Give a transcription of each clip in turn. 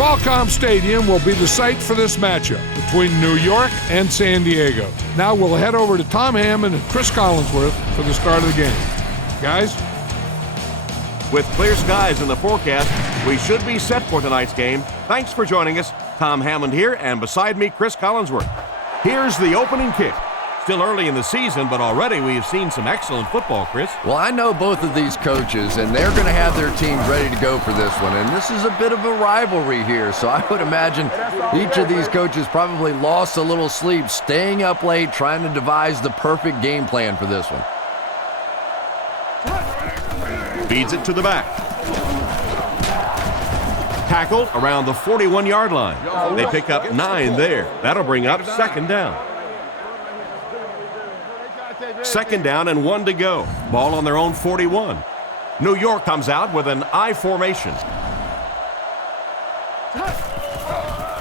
Qualcomm Stadium will be the site for this matchup between New York and San Diego. Now we'll head over to Tom Hammond and Chris Collinsworth for the start of the game. Guys? With clear skies in the forecast, we should be set for tonight's game. Thanks for joining us. Tom Hammond here, and beside me, Chris Collinsworth. Here's the opening kick. Still early in the season, but already we've seen some excellent football, Chris. Well, I know both of these coaches, and they're going to have their teams ready to go for this one. And this is a bit of a rivalry here, so I would imagine each of these coaches probably lost a little sleep, staying up late, trying to devise the perfect game plan for this one. Feeds it to the back. Tackled around the 41-yard line. They pick up 9 there. That'll bring up second down. Second down and 1 to go. Ball on their own 41. New York comes out with an I formation.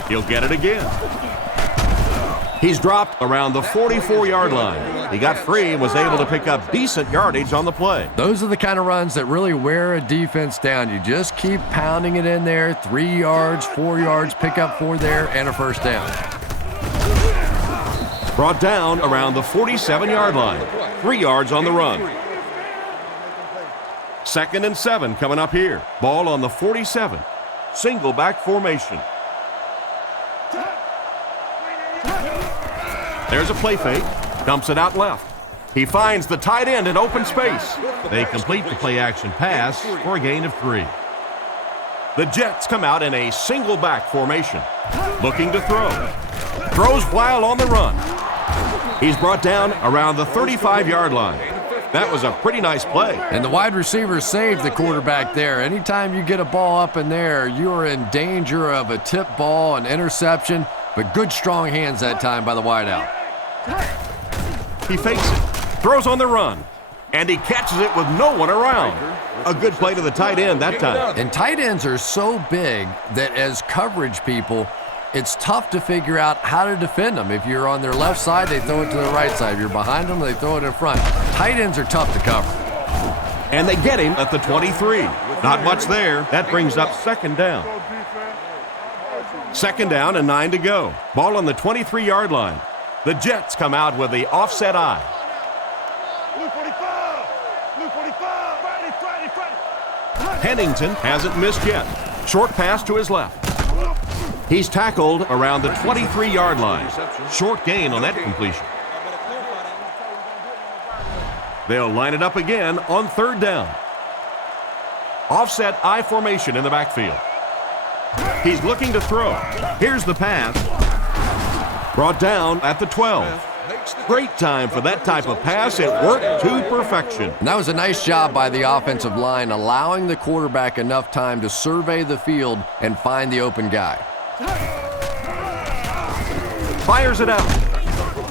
He'll get it again. He's dropped around the 44-yard line. He got free and was able to pick up decent yardage on the play. Those are the kind of runs that really wear a defense down. You just keep pounding it in there. 3 yards, 4 yards, pick up 4 there, and a first down. Brought down around the 47-yard line. 3 yards on the run. Second and 7 coming up here. Ball on the 47. Single back formation. There's a play fake. Dumps it out left. He finds the tight end in open space. They complete the play action pass for a gain of 3. The Jets come out in a single back formation. Looking to throw. Throws while on the run. He's brought down around the 35-yard line. That was a pretty nice play. And the wide receiver saved the quarterback there. Anytime you get a ball up in there, you are in danger of a tip ball, an interception, but good strong hands that time by the wideout. He fakes it, throws on the run, and he catches it with no one around. A good play to the tight end that time. And tight ends are so big that as coverage people, it's tough to figure out how to defend them. If you're on their left side, they throw it to the right side. If you're behind them, they throw it in front. Tight ends are tough to cover. And they get him at the 23. Not much there. That brings up second down. Second down and 9 to go. Ball on the 23-yard line. The Jets come out with the offset I. Pennington hasn't missed yet. Short pass to his left. He's tackled around the 23-yard line. Short gain on that completion. They'll line it up again on third down. Offset I formation in the backfield. He's looking to throw. Here's the pass. Brought down at the 12. Great time for that type of pass. It worked to perfection. And that was a nice job by the offensive line, allowing the quarterback enough time to survey the field and find the open guy. Fires it out.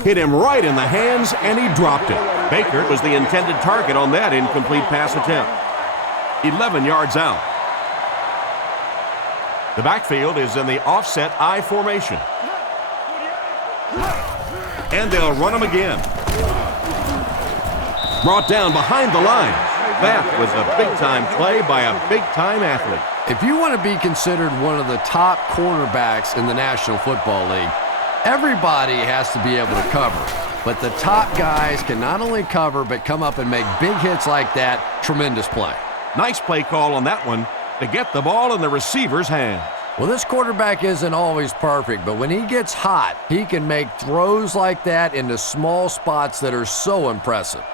Hit him right in the hands, and he dropped it. Baker was the intended target on that incomplete pass attempt. 11 yards out. The backfield is in the offset I formation. And they'll run him again. Brought down behind the line. That was a big-time play by a big-time athlete. If you want to be considered one of the top quarterbacks in the National Football League, everybody has to be able to cover. But the top guys can not only cover, but come up and make big hits like that. Tremendous play. Nice play call on that one to get the ball in the receiver's hands. Well, this quarterback isn't always perfect, but when he gets hot, he can make throws like that into small spots that are so impressive.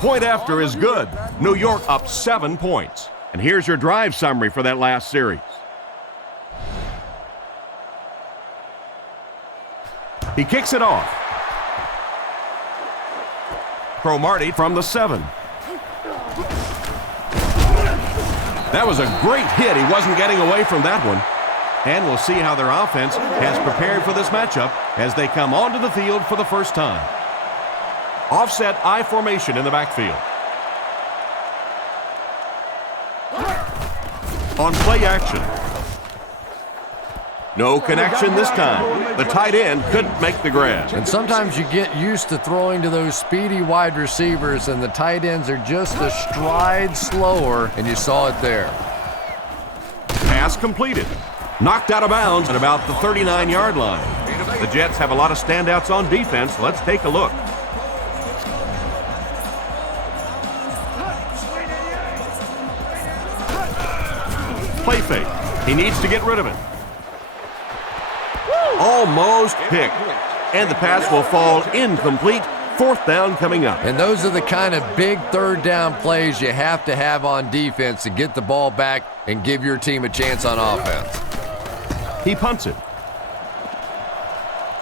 Point after is good. New York up 7 points. And here's your drive summary for that last series. He kicks it off. Cromartie from the 7. That was a great hit. He wasn't getting away from that one. And we'll see how their offense has prepared for this matchup as they come onto the field for the first time. Offset I formation in the backfield. On play action. No connection this time. The tight end couldn't make the grab. And sometimes you get used to throwing to those speedy wide receivers, and the tight ends are just a stride slower, and you saw it there. Pass completed. Knocked out of bounds at about the 39-yard line. The Jets have a lot of standouts on defense. Let's take a look. Play fake. He needs to get rid of it. Almost picked. And the pass will fall incomplete. Fourth down coming up. And those are the kind of big third down plays you have to have on defense to get the ball back and give your team a chance on offense. He punts it.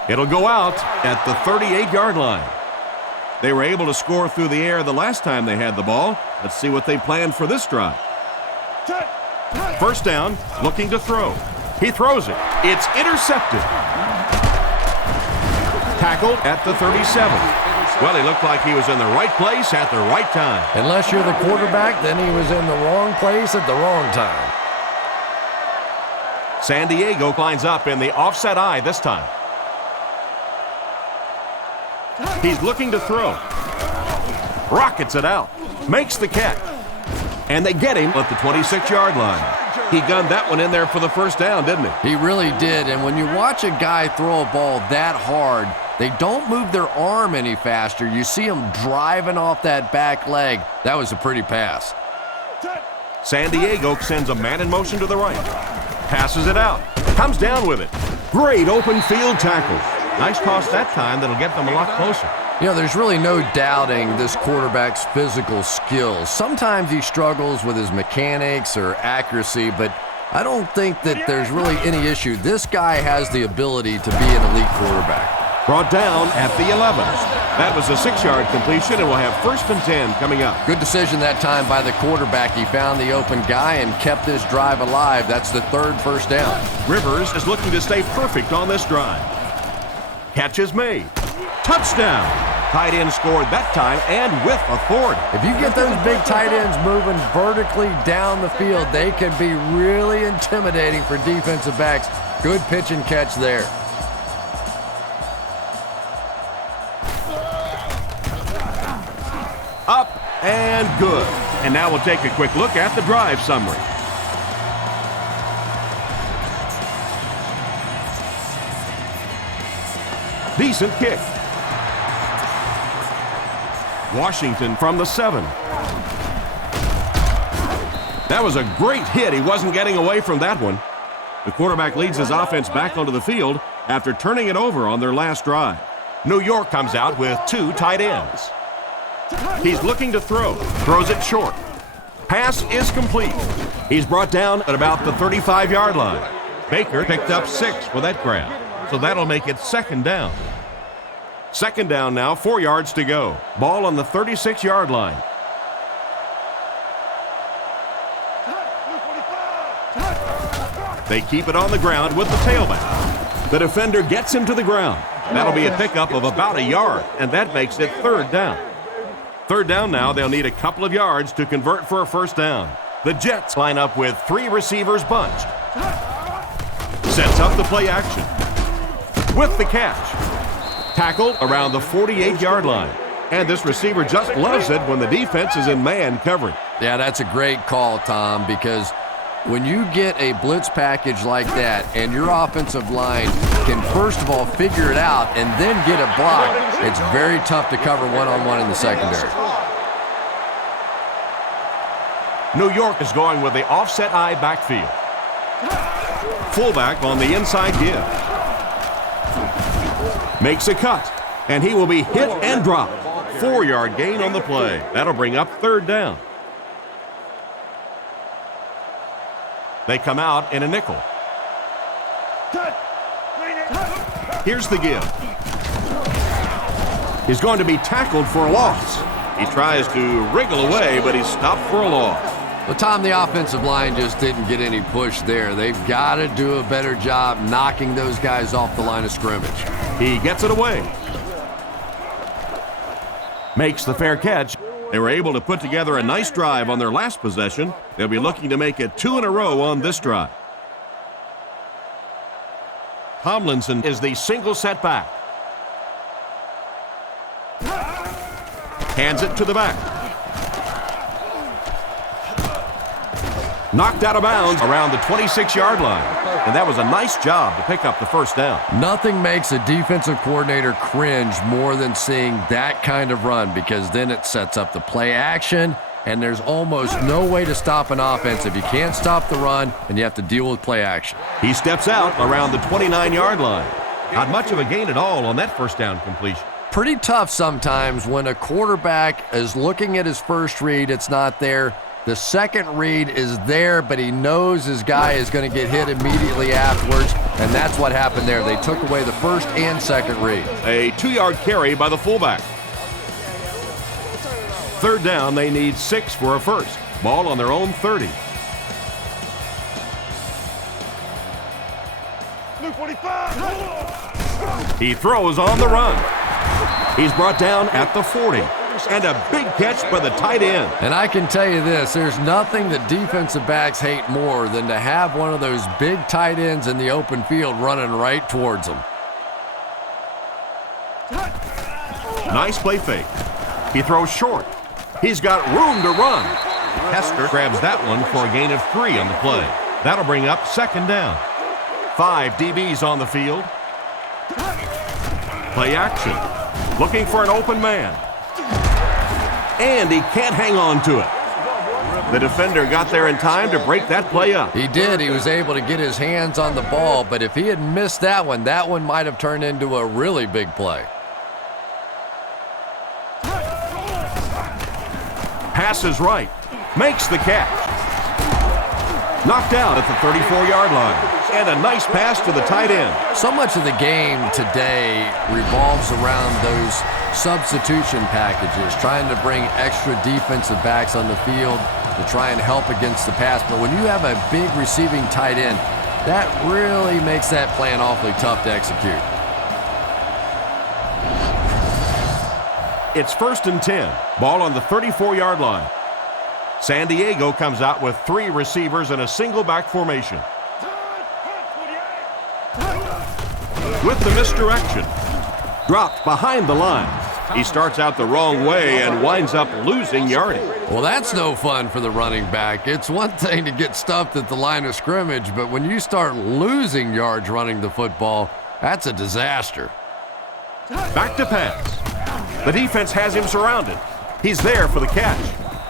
It'll go out at the 38-yard line. They were able to score through the air the last time they had the ball. Let's see what they planned for this drive. First down, looking to throw. He throws it. It's intercepted. Tackled at the 37. Well, he looked like he was in the right place at the right time. Unless you're the quarterback, then he was in the wrong place at the wrong time. San Diego lines up in the offset eye this time. He's looking to throw. Rockets it out. Makes the catch. And they get him at the 26-yard line. He gunned that one in there for the first down, didn't he? He really did. And when you watch a guy throw a ball that hard, they don't move their arm any faster. You see him driving off that back leg. That was a pretty pass. San Diego sends a man in motion to the right. Passes it out. Comes down with it. Great open field tackle. Nice toss that time that'll get them a lot closer. You know, there's really no doubting this quarterback's physical skills. Sometimes he struggles with his mechanics or accuracy, but I don't think that there's really any issue. This guy has the ability to be an elite quarterback. Brought down at the 11. That was a 6-yard completion, and we'll have 1st and 10 coming up. Good decision that time by the quarterback. He found the open guy and kept this drive alive. That's the 3rd first down. Rivers is looking to stay perfect on this drive. Catch is made. Touchdown. Tight end scored that time and with authority. If you get those big tight ends moving vertically down the field, they can be really intimidating for defensive backs. Good pitch and catch there. Up and good. And now we'll take a quick look at the drive summary. Decent kick. Washington from the 7. That was a great hit. He wasn't getting away from that one. The quarterback leads his offense back onto the field after turning it over on their last drive. New York comes out with 2 tight ends. He's looking to throw. Throws it short. Pass is complete. He's brought down at about the 35-yard line. Baker picked up 6 for that grab. So that'll make it 2nd down. 2nd down now, 4 yards to go. Ball on the 36-yard line. They keep it on the ground with the tailback. The defender gets him to the ground. That'll be a pickup of about a yard, and that makes it 3rd down. 3rd down now, they'll need a couple of yards to convert for a 1st down. The Jets line up with 3 receivers bunched. Sets up the play action. With the catch. Tackled around the 48-yard line. And this receiver just loves it when the defense is in man coverage. Yeah, that's a great call, Tom, because when you get a blitz package like that and your offensive line can first of all figure it out and then get a block, it's very tough to cover one-on-one in the secondary. New York is going with the offset eye backfield. Fullback on the inside give. Makes a cut, and he will be hit and dropped. 4-yard gain on the play. That'll bring up 3rd down. They come out in a nickel. Here's the give. He's going to be tackled for a loss. He tries to wriggle away, but he's stopped for a loss. Well, Tom, the offensive line just didn't get any push there. They've got to do a better job knocking those guys off the line of scrimmage. He gets it away. Makes the fair catch. They were able to put together a nice drive on their last possession. They'll be looking to make it 2 in a row on this drive. Tomlinson is the single setback. Hands it to the back. Knocked out of bounds around the 26-yard line. And that was a nice job to pick up the first down. Nothing makes a defensive coordinator cringe more than seeing that kind of run, because then it sets up the play action, and there's almost no way to stop an offense if you can't stop the run and you have to deal with play action. He steps out around the 29-yard line. Not much of a gain at all on that first down completion. Pretty tough sometimes when a quarterback is looking at his first read, it's not there. The second read is there, but he knows his guy is going to get hit immediately afterwards, and that's what happened there. They took away the first and second read. A 2-yard carry by the fullback. Third down, they need 6 for a first. Ball on their own 30. He throws on the run. He's brought down at the 40. And a big catch by the tight end. And I can tell you this, there's nothing that defensive backs hate more than to have one of those big tight ends in the open field running right towards them. Nice play fake. He throws short. He's got room to run. Hester grabs that one for a gain of 3 on the play. That'll bring up second down. 5 DBs on the field. Play action. Looking for an open man. And he can't hang on to it. The defender got there in time to break that play up. He did. He was able to get his hands on the ball, but if he had missed that one might have turned into a really big play. Passes right. Makes the catch. Knocked out at the 34-yard line. And a nice pass to the tight end. So much of the game today revolves around those substitution packages, trying to bring extra defensive backs on the field to try and help against the pass. But when you have a big receiving tight end, that really makes that plan awfully tough to execute. It's 1st and 10. Ball on the 34-yard line. San Diego comes out with 3 receivers in a single back formation. With the misdirection. Dropped behind the line. He starts out the wrong way and winds up losing yardage. Well, that's no fun for the running back. It's one thing to get stuffed at the line of scrimmage, but when you start losing yards running the football, that's a disaster. Back to pass. The defense has him surrounded. He's there for the catch.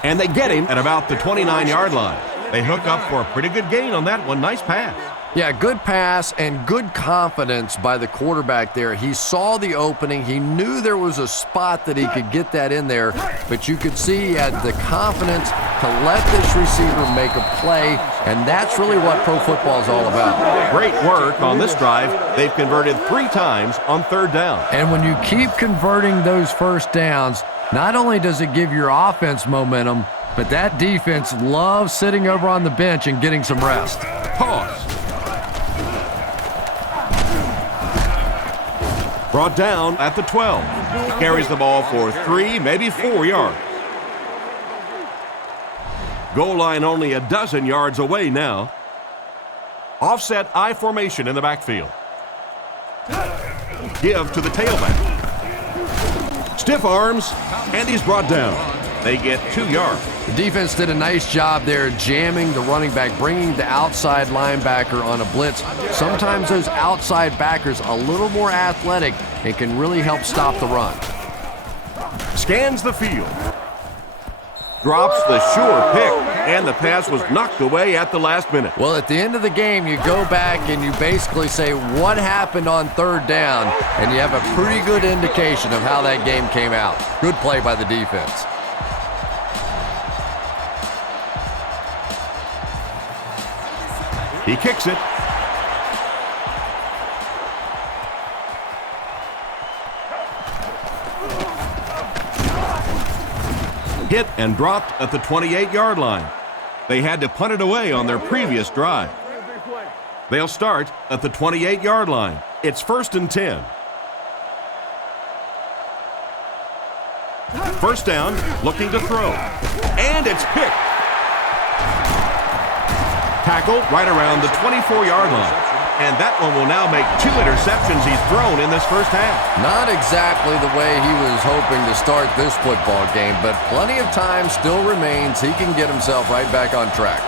And they get him at about the 29-yard line. They hook up for a pretty good gain on that one. Nice pass. Yeah, good pass and good confidence by the quarterback there. He saw the opening. He knew there was a spot that he could get that in there, but you could see he had the confidence to let this receiver make a play, and that's really what pro football is all about. Great work on this drive. They've converted 3 times on 3rd down. And when you keep converting those first downs, not only does it give your offense momentum, but that defense loves sitting over on the bench and getting some rest. Pause. Brought down at the 12. He carries the ball for 3, maybe 4 yards. Goal line only a dozen yards away now. Offset I formation in the backfield. Give to the tailback. Stiff arms, and he's brought down. They get 2 yards. The defense did a nice job there jamming the running back, bringing the outside linebacker on a blitz. Sometimes those outside backers a little more athletic and can really help stop the run. Scans the field. Drops the sure pick, and the pass was knocked away at the last minute. Well, at the end of the game, you go back and you basically say what happened on 3rd down, and you have a pretty good indication of how that game came out. Good play by the defense. He kicks it. Hit and dropped at the 28-yard line. They had to punt it away on their previous drive. They'll start at the 28-yard line. It's 1st and 10. First down, looking to throw. And it's picked. Tackle right around the 24-yard line. And that one will now make 2 interceptions he's thrown in this first half. Not exactly the way he was hoping to start this football game, but plenty of time still remains. He can get himself right back on track.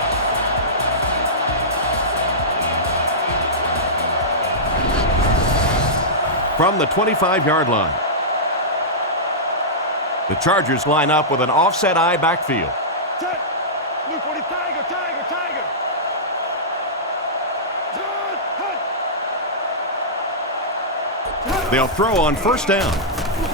from the 25-yard line. The Chargers line up with an offset I backfield. Set. Blue 40, Tiger, Tiger, Tiger. They'll throw on first down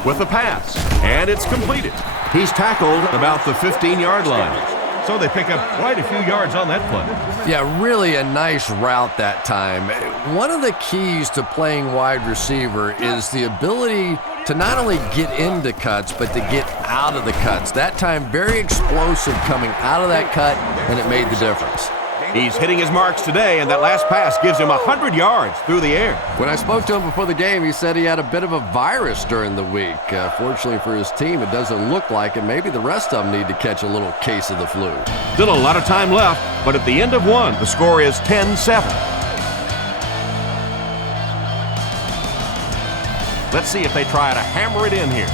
with a pass, and it's completed. He's tackled about the 15-yard line. So they pick up quite a few yards on that play. Yeah, really a nice route that time. One of the keys to playing wide receiver is the ability to not only get into cuts, but to get out of the cuts. That time, very explosive coming out of that cut, and it made the difference. He's hitting his marks today, and that last pass gives him 100 yards through the air. When I spoke to him before the game, he said he had a bit of a virus during the week. Fortunately for his team, it doesn't look like it. Maybe the rest of them need to catch a little case of the flu. Still a lot of time left, but at the end of one, the score is 10-7. Let's see if they try to hammer it in here.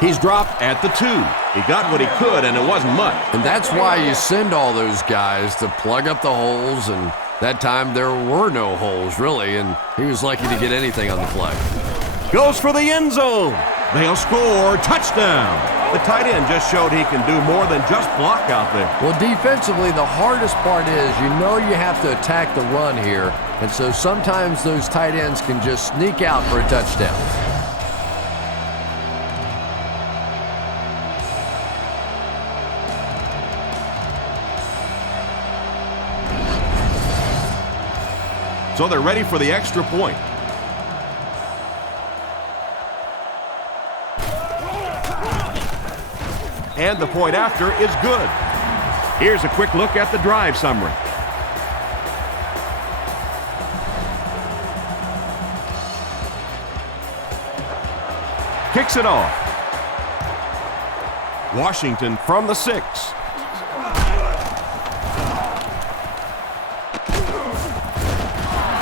He's dropped at the 2. He got what he could, and it wasn't much. And that's why you send all those guys to plug up the holes, and that time there were no holes, really, and he was lucky to get anything on the play. Goes for the end zone. They'll score. Touchdown. The tight end just showed he can do more than just block out there. Well, defensively, the hardest part is you have to attack the run here, and so sometimes those tight ends can just sneak out for a touchdown. So they're ready for the extra point. And the point after is good. Here's a quick look at the drive summary. Kicks it off. Washington from the 6.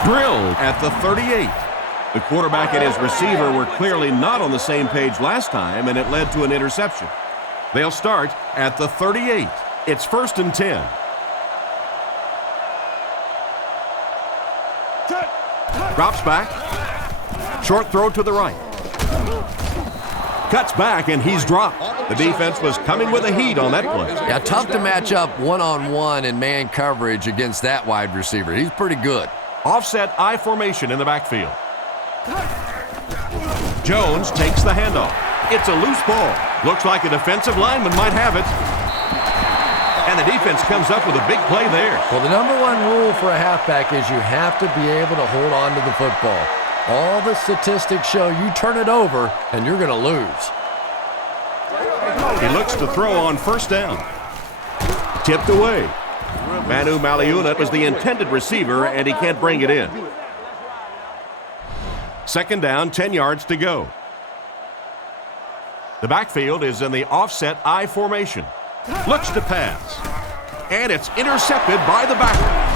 Drilled at the 38. The quarterback and his receiver were clearly not on the same page last time, and it led to an interception. They'll start at the 38. It's 1st and 10. Drops back. Short throw to the right. Cuts back, and he's dropped. The defense was coming with a heat on that play. Yeah, tough to match up one-on-one in man coverage against that wide receiver. He's pretty good. Offset I formation in the backfield. Jones takes the handoff. It's a loose ball. Looks like a defensive lineman might have it. And the defense comes up with a big play there. Well, the number one rule for a halfback is you have to be able to hold on to the football. All the statistics show you turn it over and you're going to lose. He looks to throw on first down. Tipped away. Manu Maliuna was the intended receiver, and he can't bring it in. 2nd down, 10 yards to go. The backfield is in the offset I formation. Looks to pass. And it's intercepted by the backer.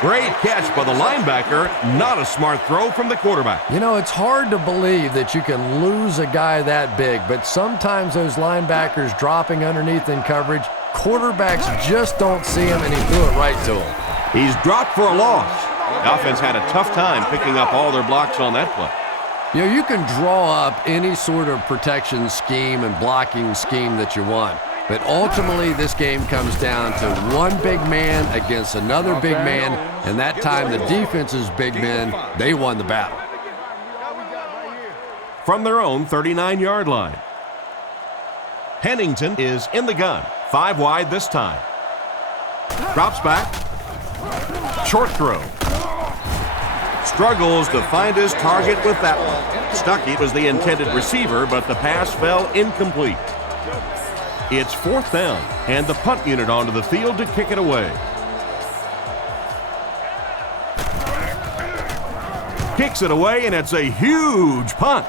Great catch by the linebacker. Not a smart throw from the quarterback. You know, it's hard to believe that you can lose a guy that big, but sometimes those linebackers dropping underneath in coverage, quarterbacks just don't see him, and he threw it right to him. He's dropped for a loss. The offense had a tough time picking up all their blocks on that play. You know, you can draw up any sort of protection scheme and blocking scheme that you want, but ultimately this game comes down to one big man against another big man, and that time the defense's big men, they won the battle. From their own 39-yard line. Pennington is in the gun. 5 wide this time. Drops back. Short throw. Struggles to find his target with that one. Stuckey was the intended receiver, but the pass fell incomplete. It's 4th down, and the punt unit onto the field to kick it away. Kicks it away, and it's a huge punt.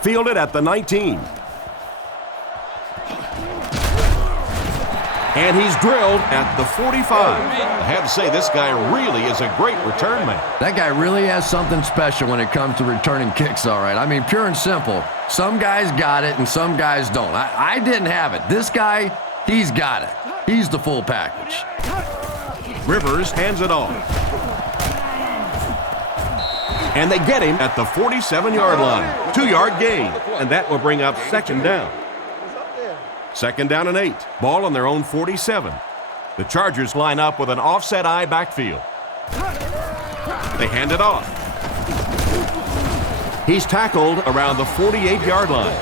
Fielded at the 19. And he's drilled at the 45. I have to say, this guy really is a great return man. That guy really has something special when it comes to returning kicks, all right. I mean, pure and simple. Some guys got it and some guys don't. I didn't have it. This guy, he's got it. He's the full package. Rivers hands it off. And they get him at the 47-yard line. 2-yard gain, and that will bring up second down. Second down and 8. Ball on their own 47. The Chargers line up with an offset eye backfield. They hand it off. He's tackled around the 48-yard line.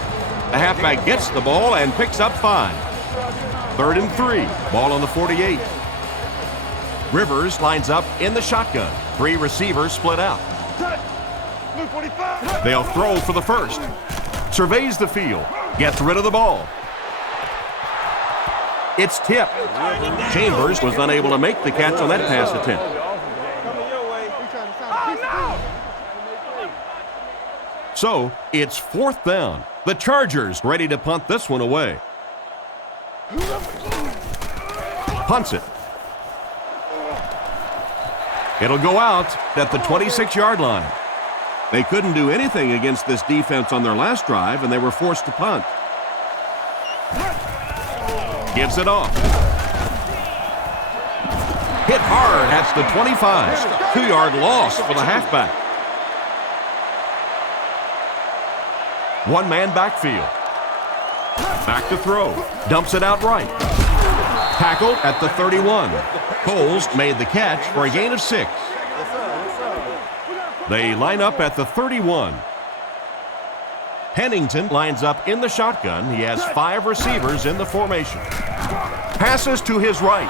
The halfback gets the ball and picks up 5. 3rd and 3. Ball on the 48. Rivers lines up in the shotgun. 3 receivers split out. They'll throw for the first. Surveys the field. Gets rid of the ball. It's tipped. Chambers was unable to make the catch on that pass attempt. So, it's 4th down. The Chargers ready to punt this one away. Punts it. It'll go out at the 26-yard line. They couldn't do anything against this defense on their last drive, and they were forced to punt. Gives it off. Hit hard. That's the 25. 2-yard loss for the halfback. One-man backfield. Back to throw. Dumps it out right. Tackled at the 31. Coles made the catch for a gain of 6. They line up at the 31. Pennington lines up in the shotgun. He has 5 receivers in the formation. Passes to his right.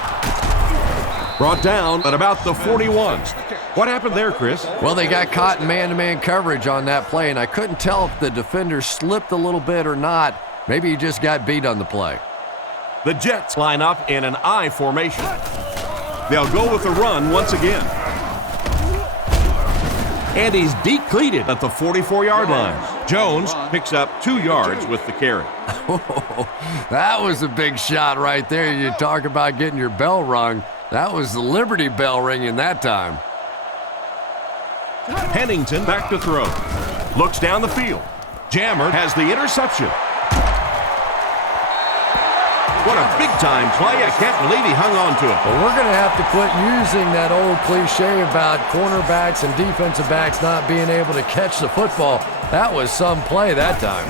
Brought down at about the 41. What happened there, Chris? Well, they got caught in man-to-man coverage on that play, and I couldn't tell if the defender slipped a little bit or not. Maybe he just got beat on the play. The Jets line up in an I formation. They'll go with the run once again. And he's decleated at the 44-yard line. Jones picks up 2 yards with the carry. That was a big shot right there. You talk about getting your bell rung. That was the Liberty Bell ringing that time. Pennington back to throw. Looks down the field. Jammer has the interception. What a big-time play. I can't believe he hung on to it. Well, we're going to have to quit using that old cliche about cornerbacks and defensive backs not being able to catch the football. That was some play that time.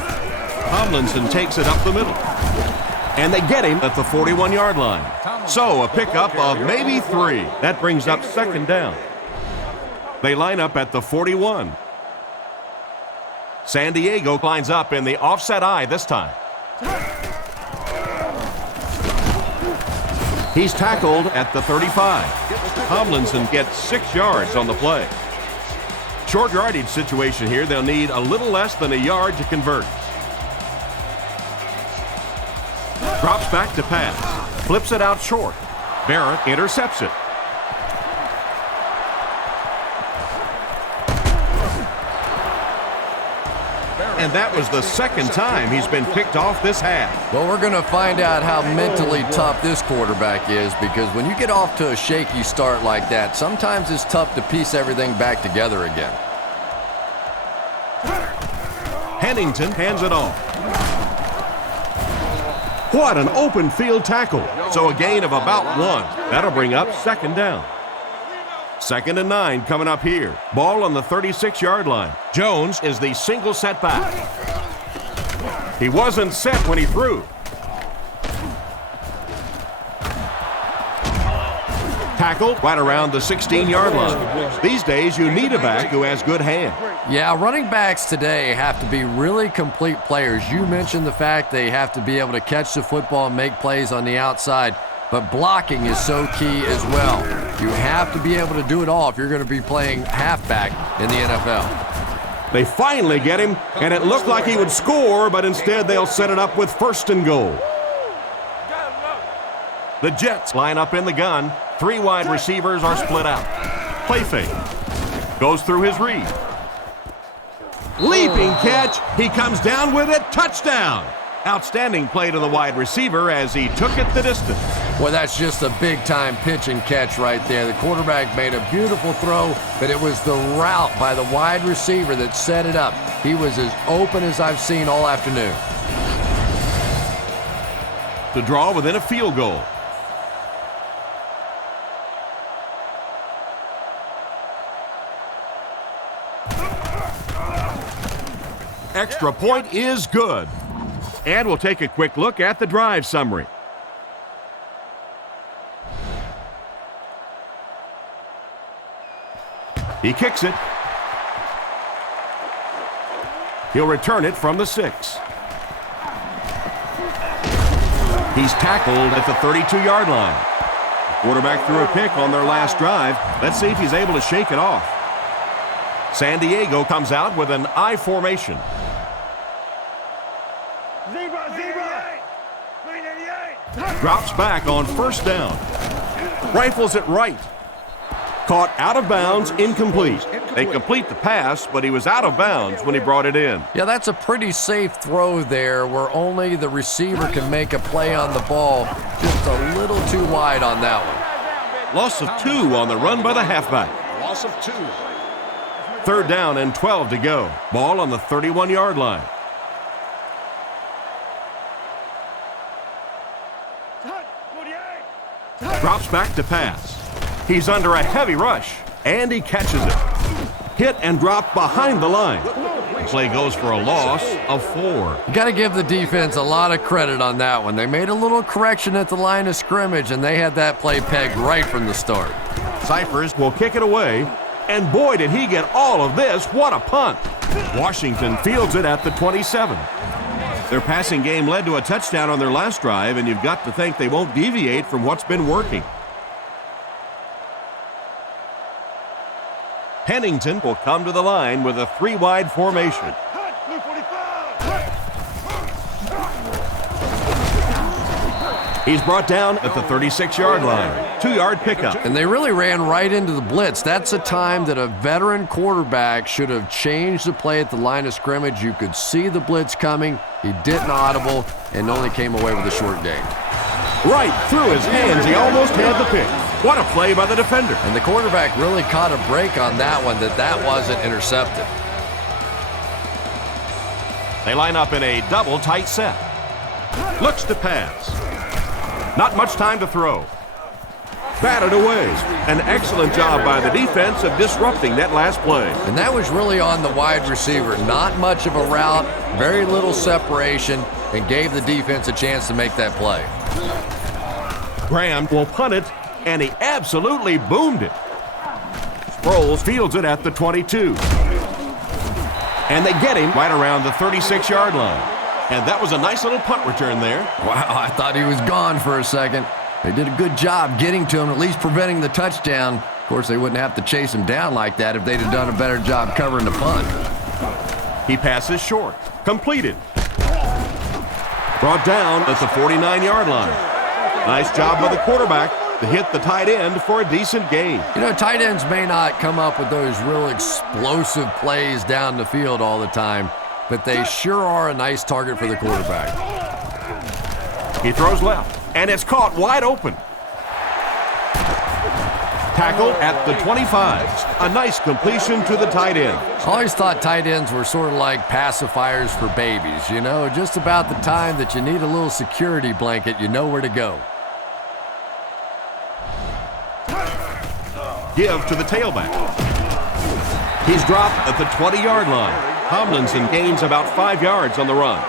Tomlinson takes it up the middle. And they get him at the 41-yard line. So a pickup of maybe 3. That brings up second down. They line up at the 41. San Diego lines up in the offset eye this time. He's tackled at the 35. Tomlinson gets 6 yards on the play. Short yardage situation here. They'll need a little less than a yard to convert. Drops back to pass. Flips it out short. Barrett intercepts it. And that was the second time he's been picked off this half. Well, we're going to find out how mentally tough this quarterback is, because when you get off to a shaky start like that, sometimes it's tough to piece everything back together again. Pennington hands it off. What an open field tackle. So a gain of about 1. That'll bring up second down. 2nd and 9 coming up here. Ball on the 36-yard line. Jones is the single setback. He wasn't set when he threw. Tackled right around the 16-yard line. These days, you need a back who has good hands. Yeah, running backs today have to be really complete players. You mentioned the fact they have to be able to catch the football and make plays on the outside. But blocking is so key as well. You have to be able to do it all if you're going to be playing halfback in the NFL. They finally get him, and it looked like he would score, but instead they'll set it up with 1st and goal. The Jets line up in the gun. 3 wide receivers are split out. Play fake. Goes through his read. Leaping catch. He comes down with it. Touchdown. Outstanding play to the wide receiver as he took it the distance. Well, that's just a big-time pitch and catch right there. The quarterback made a beautiful throw, but it was the route by the wide receiver that set it up. He was as open as I've seen all afternoon. To draw within a field goal. Extra point is good. And we'll take a quick look at the drive summary. He kicks it. He'll return it from the 6. He's tackled at the 32-yard line. The quarterback threw a pick on their last drive. Let's see if he's able to shake it off. San Diego comes out with an I formation. Zebra, zebra. 388. Drops back on first down. Rifles it right. Caught out of bounds, incomplete. They complete the pass, but he was out of bounds when he brought it in. Yeah, that's a pretty safe throw there where only the receiver can make a play on the ball. Just a little too wide on that one. Loss of 2 on the run by the halfback. Loss of 2. 3rd down and 12 to go. Ball on the 31-yard line. Drops back to pass. He's under a heavy rush, and he catches it. Hit and dropped behind the line. The play goes for a loss of 4. You got to give the defense a lot of credit on that one. They made a little correction at the line of scrimmage, and they had that play pegged right from the start. Cyphers will kick it away, and boy, did he get all of this. What a punt. Washington fields it at the 27. Their passing game led to a touchdown on their last drive, and you've got to think they won't deviate from what's been working. Pennington will come to the line with a 3-wide formation. He's brought down at the 36-yard line. 2-yard pickup. And they really ran right into the blitz. That's a time that a veteran quarterback should have changed the play at the line of scrimmage. You could see the blitz coming. He didn't audible and only came away with a short gain. Right through his hands. He almost had the pick. What a play by the defender. And the quarterback really caught a break on that one, that wasn't intercepted. They line up in a double tight set. Looks to pass. Not much time to throw. Batted away. An excellent job by the defense of disrupting that last play. And that was really on the wide receiver. Not much of a route, very little separation, and gave the defense a chance to make that play. Graham will punt it, and he absolutely boomed it. Sproles fields it at the 22. And they get him right around the 36-yard line. And that was a nice little punt return there. Wow, I thought he was gone for a second. They did a good job getting to him, at least preventing the touchdown. Of course, they wouldn't have to chase him down like that if they'd have done a better job covering the punt. He passes short. Completed. Brought down at the 49-yard line. Nice job by the quarterback to hit the tight end for a decent gain. You know, tight ends may not come up with those real explosive plays down the field all the time, but they sure are a nice target for the quarterback. He throws left, and it's caught wide open. Tackle at the 25. A nice completion to the tight end. I always thought tight ends were sort of like pacifiers for babies. You know, just about the time that you need a little security blanket, you know where to go. Give to the tailback. He's dropped at the 20-yard line. Tomlinson gains about 5 yards on the run.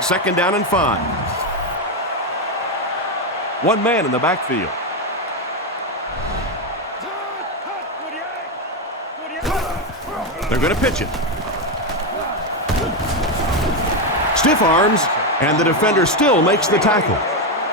2nd down and 5. One man in the backfield. They're going to pitch it. Stiff arms, and the defender still makes the tackle.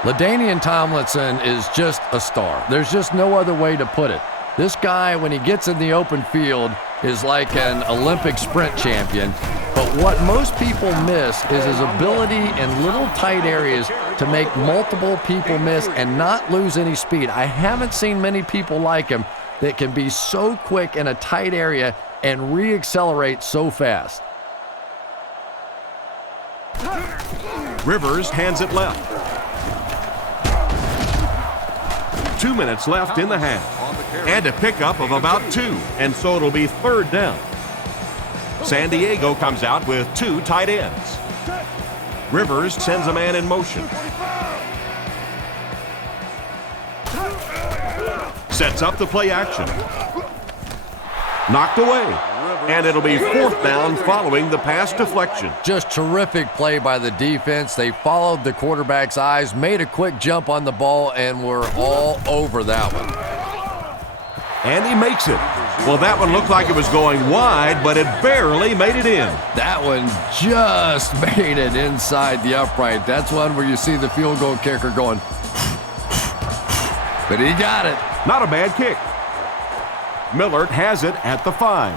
LaDainian Tomlinson is just a star. There's just no other way to put it. This guy, when he gets in the open field, is like an Olympic sprint champion. But what most people miss is his ability in little tight areas to make multiple people miss and not lose any speed. I haven't seen many people like him that can be so quick in a tight area and re-accelerate so fast. Rivers hands it left. 2 minutes left in the half. And a pickup of about 2, and so it'll be 3rd down. San Diego comes out with 2 tight ends. Rivers sends a man in motion. Sets up the play action. Knocked away. And it'll be 4th down following the pass deflection. Just terrific play by the defense. They followed the quarterback's eyes, made a quick jump on the ball, and were all over that one. And he makes it. Well, that one looked like it was going wide, but it barely made it in. That one just made it inside the upright. That's one where you see the field goal kicker going, but he got it. Not a bad kick. Millard has it at the 5.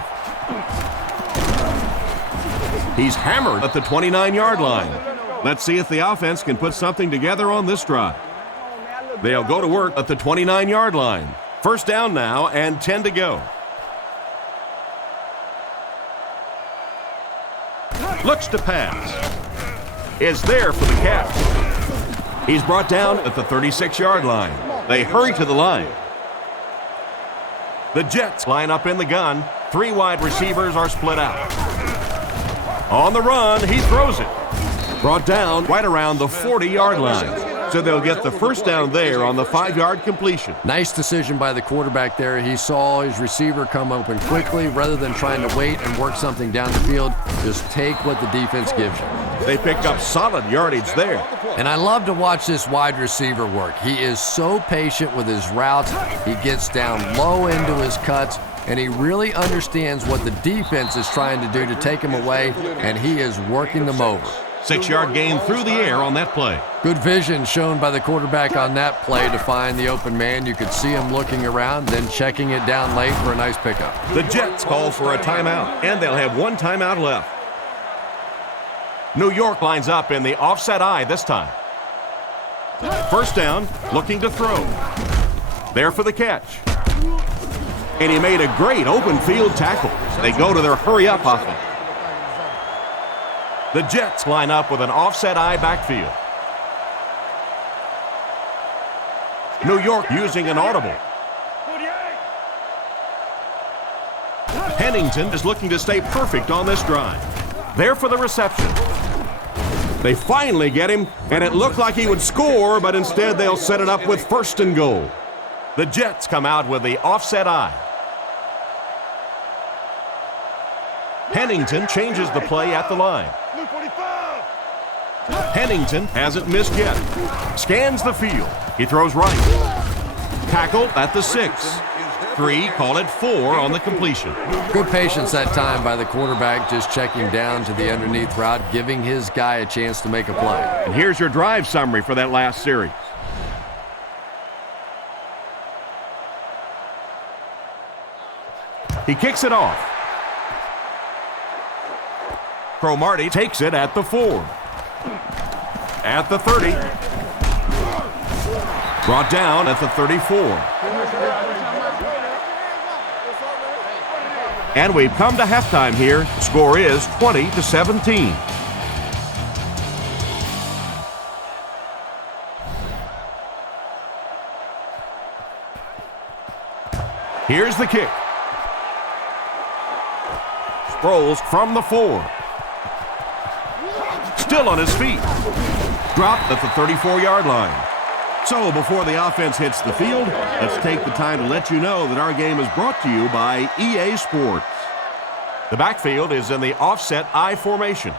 He's hammered at the 29-yard line. Let's see if the offense can put something together on this drive. They'll go to work at the 29-yard line. 1st down now and 10 to go. Looks to pass. Is there for the catch. He's brought down at the 36-yard line. They hurry to the line. The Jets line up in the gun. 3 wide receivers are split out. On the run, he throws it. Brought down right around the 40-yard line. So they'll get the 1st down there on the 5-yard completion. Nice decision by the quarterback there. He saw his receiver come open quickly. Rather than trying to wait and work something down the field, just take what the defense gives you. They pick up solid yardage there. And I love to watch this wide receiver work. He is so patient with his routes. He gets down low into his cuts, and he really understands what the defense is trying to do to take him away, and he is working them over. 6-yard gain through the air on that play. Good vision shown by the quarterback on that play to find the open man. You could see him looking around, then checking it down late for a nice pickup. The Jets call for a timeout, and they'll have 1 timeout left. New York lines up in the offset eye this time. 1st down, looking to throw. There for the catch. And he made a great open field tackle. They go to their hurry-up offense. The Jets line up with an offset eye backfield. New York using an audible. Pennington is looking to stay perfect on this drive. There for the reception. They finally get him, and it looked like he would score, but instead they'll set it up with 1st and goal. The Jets come out with the offset eye. Pennington changes the play at the line. Pennington hasn't missed yet. Scans the field. He throws right. Tackled at the 6. 3, call it 4 on the completion. Good patience that time by the quarterback, just checking down to the underneath route, giving his guy a chance to make a play. And here's your drive summary for that last series. He kicks it off. Cromartie takes it at the 4. At the 30. Brought down at the 34. And we've come to halftime here. The score is 20-17. Here's the kick. Sproles from the 4. Still on his feet. Dropped at the 34-yard line. So before the offense hits the field, let's take the time to let you know that our game is brought to you by EA Sports. The backfield is in the offset I formation.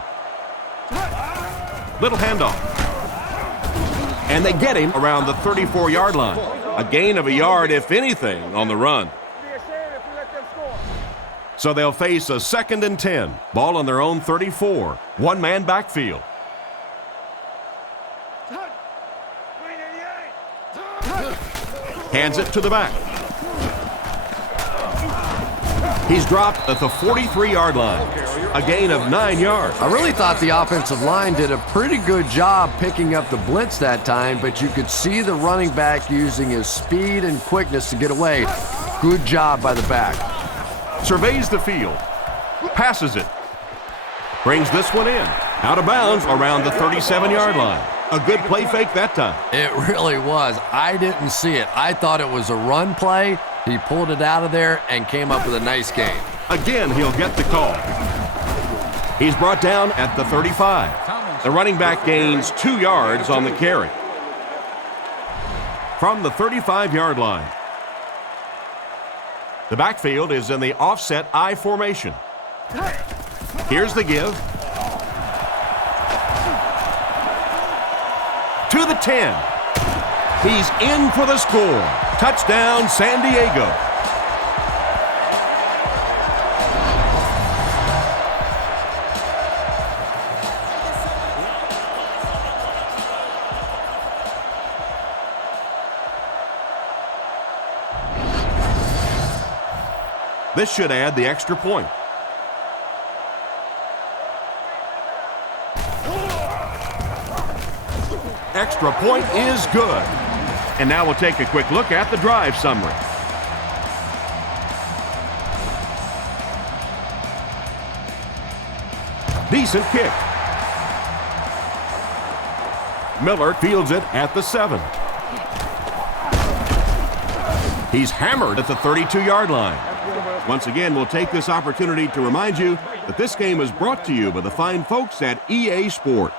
Little handoff. And they get him around the 34-yard line. A gain of a yard, if anything, on the run. So they'll face a 2nd and 10. Ball on their own 34. One-man backfield. Hands it to the back. He's dropped at the 43-yard line. A gain of 9 yards. I really thought the offensive line did a pretty good job picking up the blitz that time, but you could see the running back using his speed and quickness to get away. Good job by the back. Surveys the field. Passes it. Brings this one in. Out of bounds around the 37-yard line. A good play fake that time. It really was. I didn't see it. I thought it was a run play. He pulled it out of there and came up with a nice gain. Again, he'll get the call. He's brought down at the 35. The running back gains 2 yards on the carry. From the 35-yard line. The backfield is in the offset I formation. Here's the give. To the 10. He's in for the score. Touchdown, San Diego. This should add the extra point. Extra point is good. And now we'll take a quick look at the drive summary. Decent kick. Miller fields it at the 7. He's hammered at the 32-yard line. Once again, we'll take this opportunity to remind you that this game is brought to you by the fine folks at EA Sports.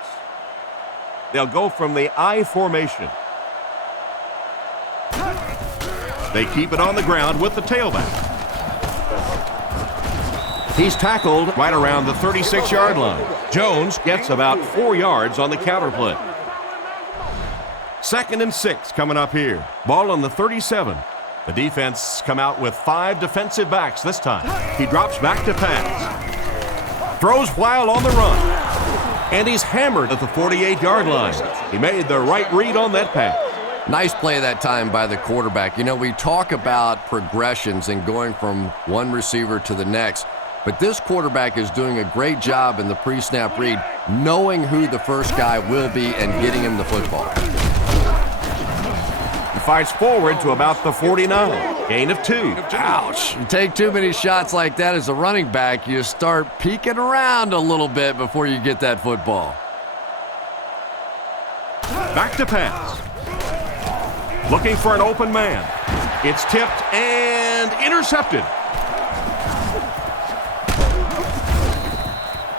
They'll go from the I formation. They keep it on the ground with the tailback. He's tackled right around the 36-yard line. Jones gets about 4 yards on the counter play. 2nd and 6 coming up here. Ball on the 37. The defense come out with 5 defensive backs this time. He drops back to pass. Throws while on the run. And he's hammered at the 48-yard line. He made the right read on that pass. Nice play that time by the quarterback. You know, we talk about progressions and going from one receiver to the next, but this quarterback is doing a great job in the pre-snap read, knowing who the first guy will be and getting him the football. He fights forward to about the 49. Gain of 2. Ouch. You take too many shots like that as a running back, you start peeking around a little bit before you get that football. Back to pass. Looking for an open man. It's tipped and intercepted.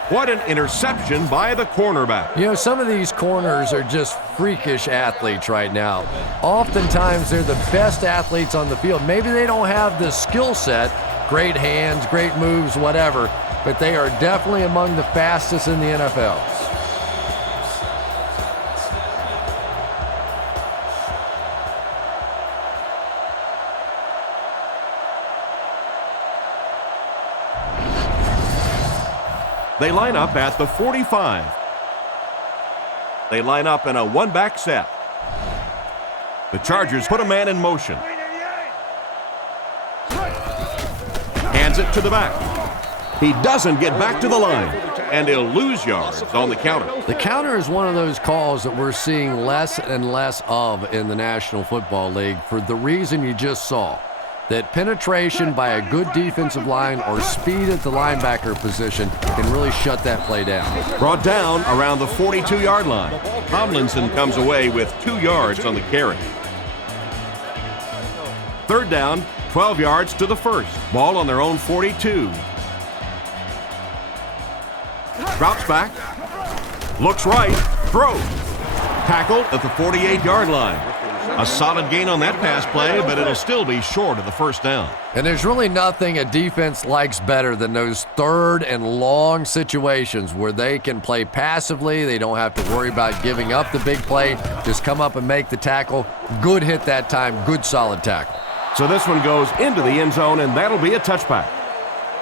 What an interception by the cornerback. You know, some of these corners are just freakish athletes right now. Oftentimes, they're the best athletes on the field. Maybe they don't have the skill set, great hands, great moves, whatever, but they are definitely among the fastest in the NFL. They line up at the 45. They line up in a one-back set. The Chargers put a man in motion. Hands it to the back. He doesn't get back to the line, and he'll lose yards on the counter. The counter is one of those calls that we're seeing less and less of in the National Football League for the reason you just saw. That penetration by a good defensive line or speed at the linebacker position can really shut that play down. Brought down around the 42-yard line. Tomlinson comes away with 2 yards on the carry. 3rd down, 12 yards to the 1st. Ball on their own 42. Drops back. Looks right. Throws. Tackled at the 48-yard line. A solid gain on that pass play, but it'll still be short of the 1st down. And there's really nothing a defense likes better than those 3rd and long situations where they can play passively. They don't have to worry about giving up the big play. Just come up and make the tackle. Good hit that time. Good solid tackle. So this one goes into the end zone, and that'll be a touchback.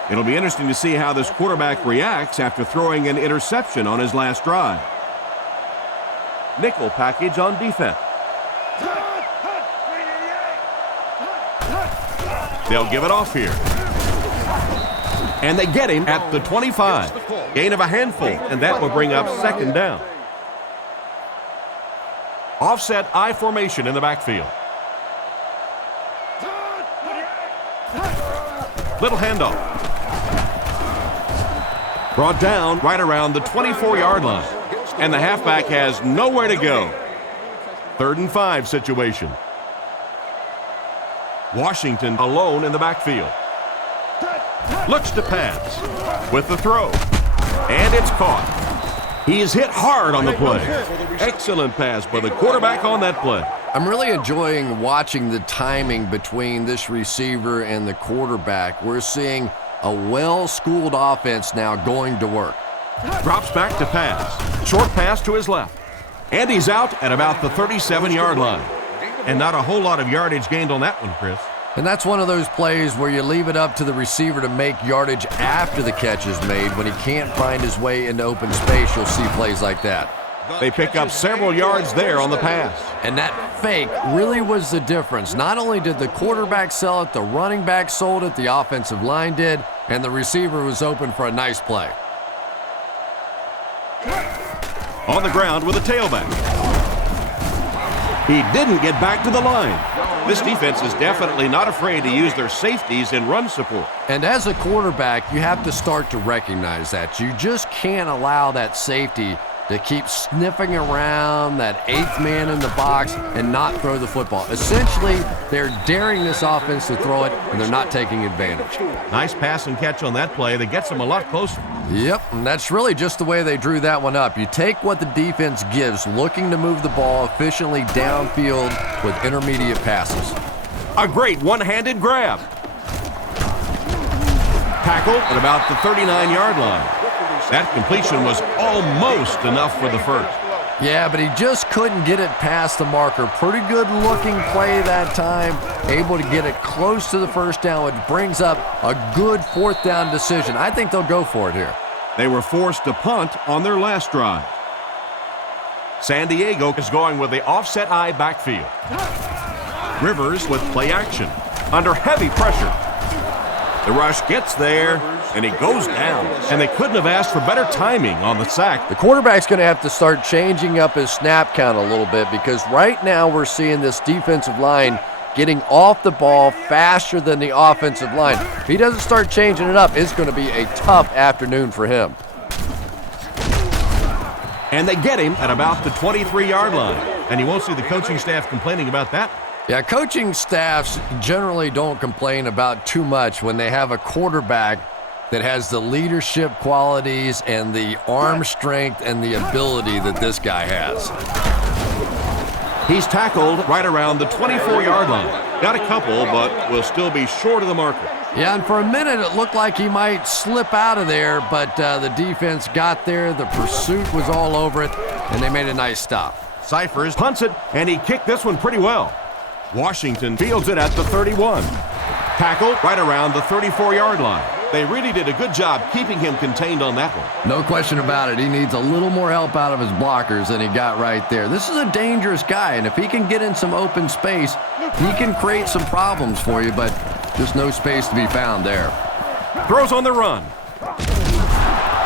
It'll be interesting to see how this quarterback reacts after throwing an interception on his last drive. Nickel package on defense. They'll give it off here. And they get him at the 25. Gain of a handful, and that will bring up 2nd down. Offset I formation in the backfield. Little handoff. Brought down right around the 24-yard line. and the halfback has nowhere to go. 3rd and 5 situation. Washington alone in the backfield. Looks to pass with the throw, and it's caught. He is hit hard on the play. Excellent pass by the quarterback on that play. I'm really enjoying watching the timing between this receiver and the quarterback. We're seeing a well-schooled offense now going to work. Drops back to pass. Short pass to his left. And he's out at about the 37-yard line. And not a whole lot of yardage gained on that one, Chris. And that's one of those plays where you leave it up to the receiver to make yardage after the catch is made. When he can't find his way into open space, you'll see plays like that. They pick up several yards there on the pass. And that fake really was the difference. Not only did the quarterback sell it, the running back sold it, the offensive line did, and the receiver was open for a nice play. On the ground with a tailback. He didn't get back to the line. This defense is definitely not afraid to use their safeties in run support. And as a quarterback, you have to start to recognize that. You just can't allow that safety to keep sniffing around that 8th man in the box and not throw the football. Essentially, they're daring this offense to throw it, and they're not taking advantage. Nice pass and catch on that play. That gets them a lot closer. Yep, and that's really just the way they drew that one up. You take what the defense gives, looking to move the ball efficiently downfield with intermediate passes. A great one-handed grab. Tackle at about the 39-yard line. That completion was almost enough for the first. Yeah, but he just couldn't get it past the marker. Pretty good looking play that time. Able to get it close to the first down, which brings up a good 4th down decision. I think they'll go for it here. They were forced to punt on their last drive. San Diego is going with the offset eye backfield. Rivers with play action. Under heavy pressure. The rush gets there, and he goes down. And they couldn't have asked for better timing on the sack. The quarterback's going to have to start changing up his snap count a little bit, because right now we're seeing this defensive line getting off the ball faster than the offensive line. If he doesn't start changing it up, it's going to be a tough afternoon for him. And they get him at about the 23-yard line. And you won't see the coaching staff complaining about that. Yeah, coaching staffs generally don't complain about too much when they have a quarterback that has the leadership qualities and the arm strength and the ability that this guy has. He's tackled right around the 24-yard line. Got a couple, but will still be short of the marker. Yeah, and for a minute it looked like he might slip out of there, but the defense got there, the pursuit was all over it, and they made a nice stop. Cyphers punts it, and he kicked this one pretty well. Washington fields it at the 31. Tackled right around the 34-yard line. They really did a good job keeping him contained on that one. No question about it. He needs a little more help out of his blockers than he got right there. This is a dangerous guy, and if he can get in some open space, he can create some problems for you, but just no space to be found there. Throws on the run.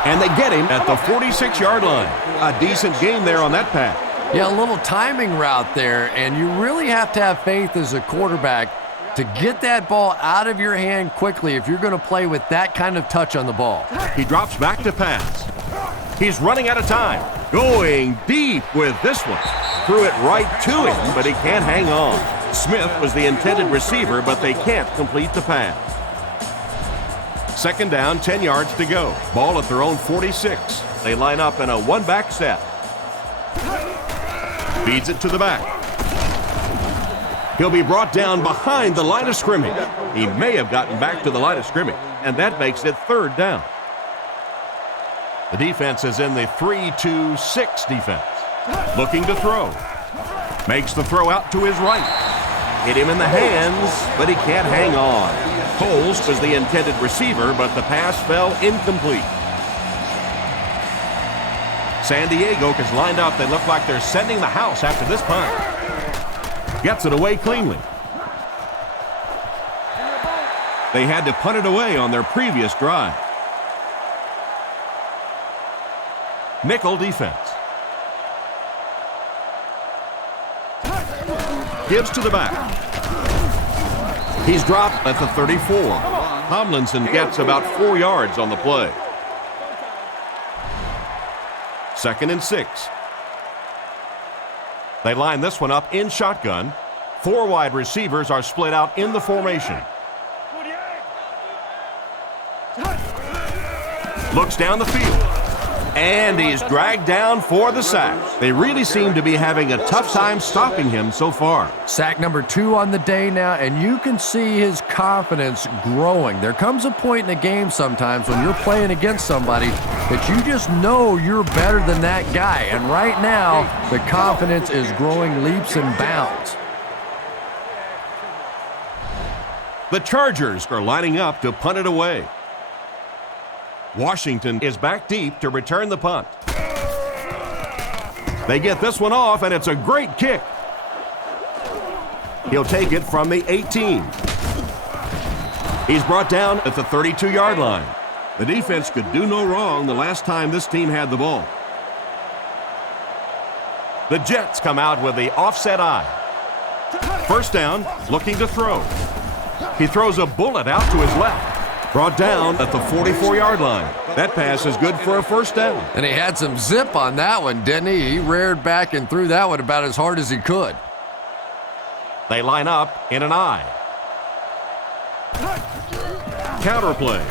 And they get him at the 46-yard line. A decent gain there on that pass. Yeah, a little timing route there, and you really have to have faith as a quarterback to get that ball out of your hand quickly if you're going to play with that kind of touch on the ball. He drops back to pass. He's running out of time. Going deep with this one. Threw it right to him, but he can't hang on. Smith was the intended receiver, but they can't complete the pass. 2nd down, 10 yards to go. Ball at their own 46. They line up in a one-back set. Feeds it to the back. He'll be brought down behind the line of scrimmage. He may have gotten back to the line of scrimmage, and that makes it 3rd down. The defense is in the 3-2-6 defense. Looking to throw. Makes the throw out to his right. Hit him in the hands, but he can't hang on. Coles was the intended receiver, but the pass fell incomplete. San Diego is lined up. They look like they're sending the house after this punt. Gets it away cleanly. They had to punt it away on their previous drive. Nickel defense. Gives to the back. He's dropped at the 34. Tomlinson gets about 4 yards on the play. 2nd and 6. They line this one up in shotgun. 4 wide receivers are split out in the formation. Looks down the field. And he's dragged down for the sack. They really seem to be having a tough time stopping him so far. Sack number 2 on the day now, and you can see his confidence growing. There comes a point in the game sometimes when you're playing against somebody that you just know you're better than that guy. And right now, the confidence is growing leaps and bounds. The Chargers are lining up to punt it away. Washington is back deep to return the punt. They get this one off, and it's a great kick. He'll take it from the 18. He's brought down at the 32-yard line. The defense could do no wrong the last time this team had the ball. The Jets come out with the offset eye. First down, looking to throw. He throws a bullet out to his left. Brought down at the 44-yard line. That pass is good for a first down. And he had some zip on that one, didn't he? He reared back and threw that one about as hard as he could. They line up in an eye. Counter play.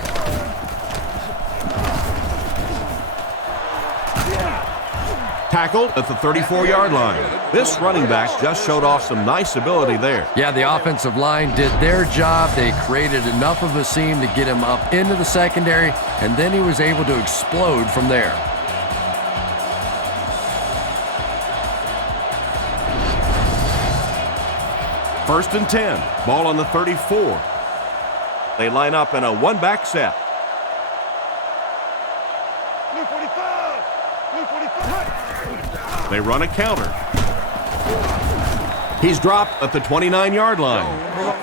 Tackled at the 34-yard line. This running back just showed off some nice ability there. Yeah, the offensive line did their job. They created enough of a seam to get him up into the secondary, and then he was able to explode from there. First and 10. Ball on the 34. They line up in a one-back set. They run a counter. He's dropped at the 29-yard line.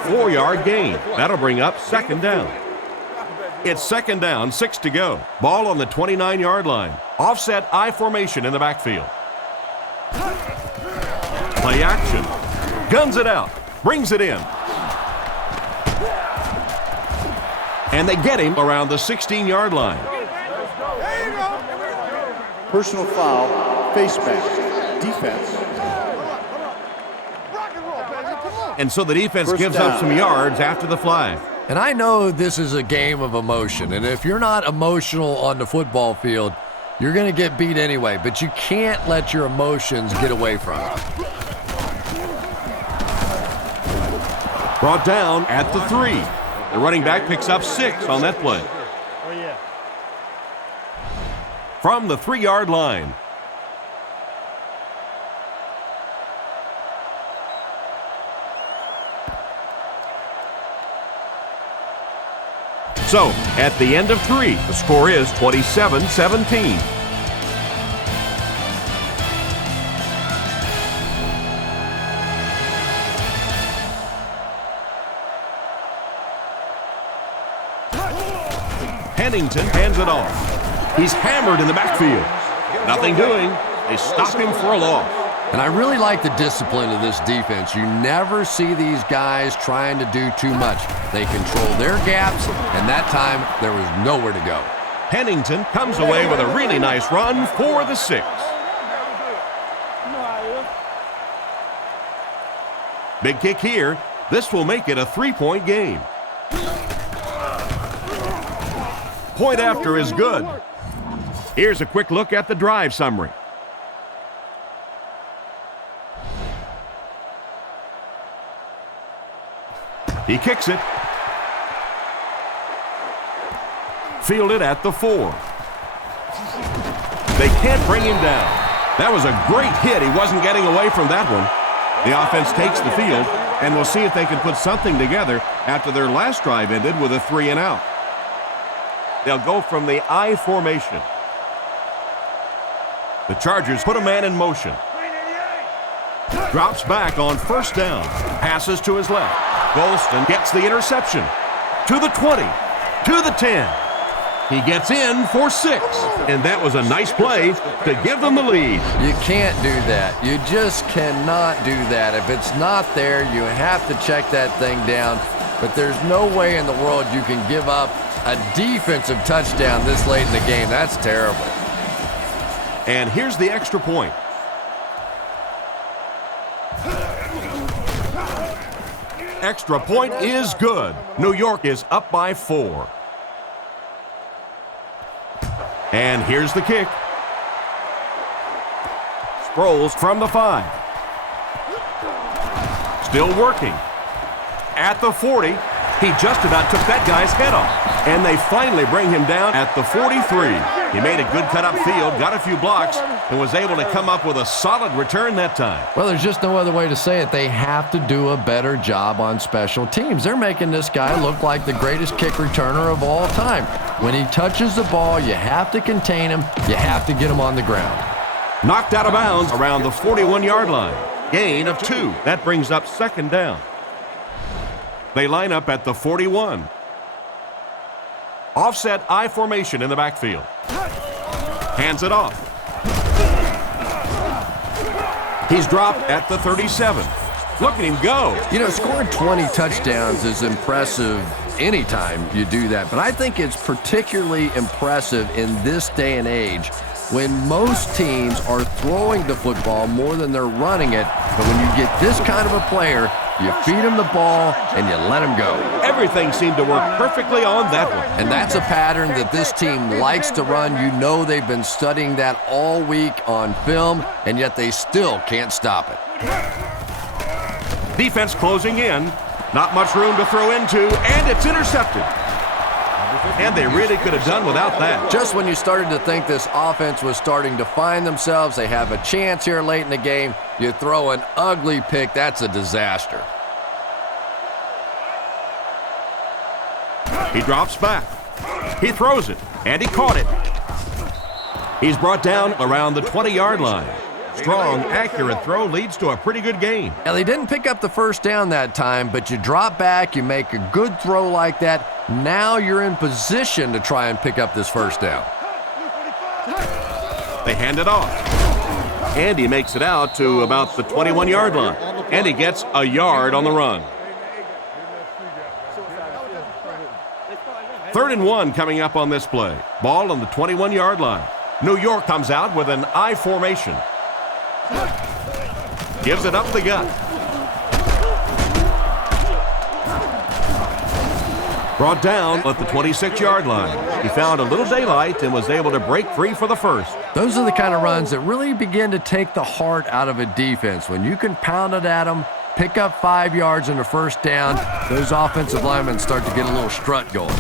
4-yard gain. That'll bring up second down. It's second down, 6 to go. Ball on the 29-yard line. Offset I formation in the backfield. Play action. Guns it out. Brings it in. And they get him around the 16-yard line. Personal foul, face mask, defense. And so the defense gives up some yards after the flag. And I know this is a game of emotion, and if you're not emotional on the football field, you're going to get beat anyway, but you can't let your emotions get away from you. Brought down at the 3. The running back picks up 6 on that play. From the 3-yard line. So, at the end of 3, the score is 27-17. Pennington hands it off. He's hammered in the backfield. Nothing doing. They stop him for a loss. And I really like the discipline of this defense. You never see these guys trying to do too much. They control their gaps, and that time there was nowhere to go. Pennington comes away with a really nice run for the 6. Big kick here. This will make it a 3-point game. Point after is good. Here's a quick look at the drive summary. He kicks it. Fielded at the 4. They can't bring him down. That was a great hit. He wasn't getting away from that one. The offense takes the field, and we'll see if they can put something together after their last drive ended with a 3-and-out. They'll go from the I formation. The Chargers put a man in motion. Drops back on first down. Passes to his left. Golston gets the interception. To the 20. To the 10. He gets in for 6. And that was a nice play to give them the lead. You can't do that. You just cannot do that. If it's not there, you have to check that thing down. But there's no way in the world you can give up a defensive touchdown this late in the game. That's terrible. And here's the extra point. Extra point is good. New York is up by 4. And here's the kick. Sproles from the 5. Still working. At the 40, he just about took that guy's head off. And they finally bring him down at the 43. He made a good cut upfield, got a few blocks, and was able to come up with a solid return that time. Well, there's just no other way to say it. They have to do a better job on special teams. They're making this guy look like the greatest kick returner of all time. When he touches the ball, you have to contain him. You have to get him on the ground. Knocked out of bounds around the 41-yard line. Gain of 2. That brings up second down. They line up at the 41. Offset I formation in the backfield. Hands it off. He's dropped at the 37. Look at him go. You know, scoring 20 touchdowns is impressive anytime you do that, but I think it's particularly impressive in this day and age when most teams are throwing the football more than they're running it. But when you get this kind of a player, you feed him the ball and you let him go. Everything seemed to work perfectly on that one. And that's a pattern that this team likes to run. You know they've been studying that all week on film, and yet they still can't stop it. Defense closing in. Not much room to throw into, and it's intercepted. And they really could have done without that. Just when you started to think this offense was starting to find themselves, they have a chance here late in the game, you throw an ugly pick. That's a disaster. He drops back. He throws it, and he caught it. He's brought down around the 20-yard line. Strong, accurate throw leads to a pretty good gain. Now, they didn't pick up the first down that time, but you drop back, you make a good throw like that. Now you're in position to try and pick up this first down. They hand it off. And he makes it out to about the 21-yard line. And he gets a yard on the run. 3rd and 1 coming up on this play. Ball on the 21-yard line. New York comes out with an I formation. Gives it up the gut. Brought down at the 26-yard line. He found a little daylight and was able to break free for the first. Those are the kind of runs that really begin to take the heart out of a defense. When you can pound it at them, pick up 5 yards in the first down, those offensive linemen start to get a little strut going.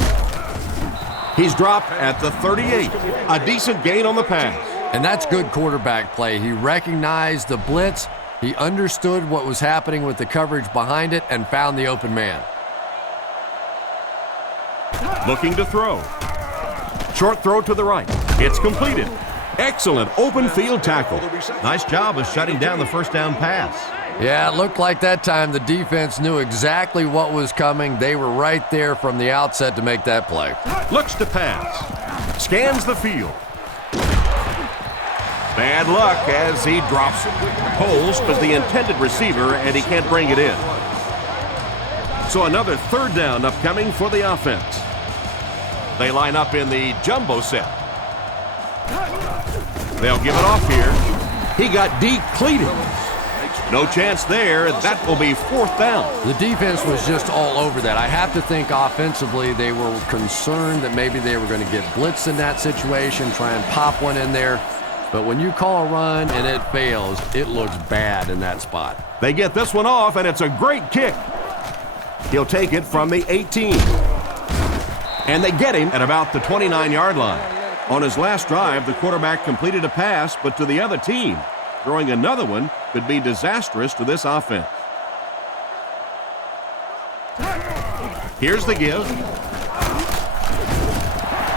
He's dropped at the 38. A decent gain on the pass. And that's good quarterback play. He recognized the blitz, he understood what was happening with the coverage behind it, and found the open man. Looking to throw. Short throw to the right. It's completed. Excellent open field tackle. Nice job of shutting down the first down pass. Yeah, it looked like that time the defense knew exactly what was coming. They were right there from the outset to make that play. Looks to pass. Scans the field. Bad luck as he drops it. Holes was the intended receiver, and he can't bring it in. So another 3rd down upcoming for the offense. They line up in the jumbo set. They'll give it off here. He got decleated. No chance there. That will be 4th down. The defense was just all over that. I have to think offensively they were concerned that maybe they were going to get blitzed in that situation, try and pop one in there. But when you call a run and it fails, it looks bad in that spot. They get this one off, and it's a great kick. He'll take it from the 18. And they get him at about the 29-yard line. On his last drive, the quarterback completed a pass, but to the other team. Throwing another one could be disastrous to this offense. Here's the give.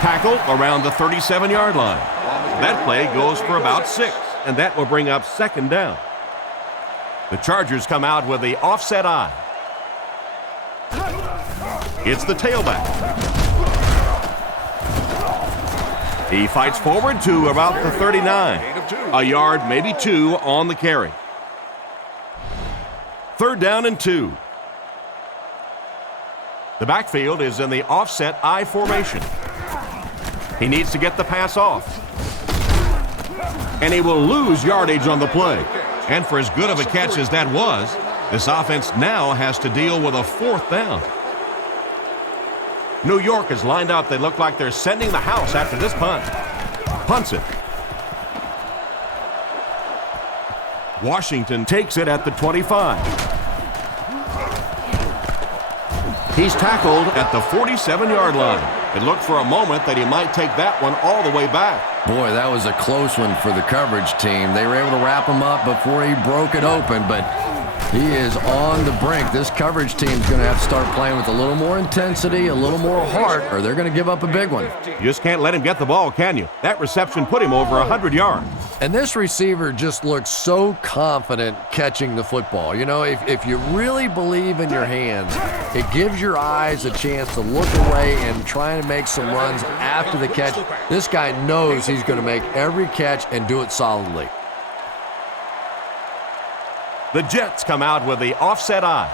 Tackle around the 37-yard line. That play goes for about 6, and that will bring up 2nd down. The Chargers come out with the offset I. It's the tailback. He fights forward to about the 39. A yard, maybe 2 on the carry. 3rd down and 2. The backfield is in the offset I formation. He needs to get the pass off. And he will lose yardage on the play. And for as good of a catch as that was, this offense now has to deal with a 4th down. New York is lined up. They look like they're sending the house after this punt. Punts it. Washington takes it at the 25. He's tackled at the 47-yard line. It looked for a moment that he might take that one all the way back. Boy, that was a close one for the coverage team. They were able to wrap him up before he broke it open, but he is on the brink. This coverage team is going to have to start playing with a little more intensity, a little more heart, or they're going to give up a big one. You just can't let him get the ball, can you? That reception put him over 100 yards. And this receiver just looks so confident catching the football. You know, if you really believe in your hands, it gives your eyes a chance to look away and try to make some runs after the catch. This guy knows he's going to make every catch and do it solidly. The Jets come out with the offset eye.